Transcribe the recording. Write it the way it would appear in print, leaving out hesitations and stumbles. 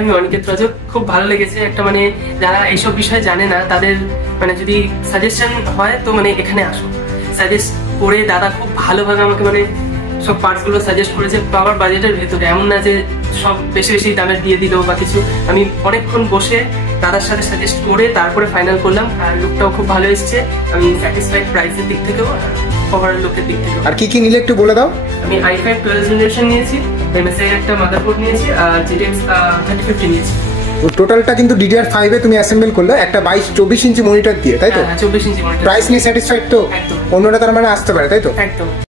আমি অনিকেত রজক। খুব ভালো লেগেছে। একটা মানে যারা এইসব বিষয়ে জানে না তাদের মানে যদি সাজেশন হয় তো মানে এখানে আসো, সাজেস্ট করে দাদা খুব ভালোভাবে আমাকে মানে সব পার্টস গুলো সাজেস্ট করেছে আমার বাজেটের ভেতরে। এমন না যে সব বেশি বেশি দামে দিয়ে দিল বা কিছু, আমি অনেকক্ষণ বসে দাদার সাথে সাজেস্ট করে তারপরে ফাইনাল করলাম। আর লুকটাও খুব ভালো এসেছে, আমি স্যাটিসফাইড প্রাইসের দিক থেকেও ওভারঅল লুকের দিক থেকেও। আর কি কি নিলে একটু বলে দাও। আমি i5 12th জেনারেশন নিয়েছি, MSI এর একটা মাদারবোর্ড নিয়েছি আর GTX 3050 নিয়েছি। টোটালটা কিন্তু DDR5 এ তুমি অ্যাসেম্বল করলে একটা 22-24 ইঞ্চি মনিটর দিয়ে, তাই তো? হ্যাঁ 24 ইঞ্চি মনিটর। প্রাইস নিয়ে স্যাটিসফাইড তো? একদম। অন্যরা তার মানে আসতে পারে, তাই তো? একদম।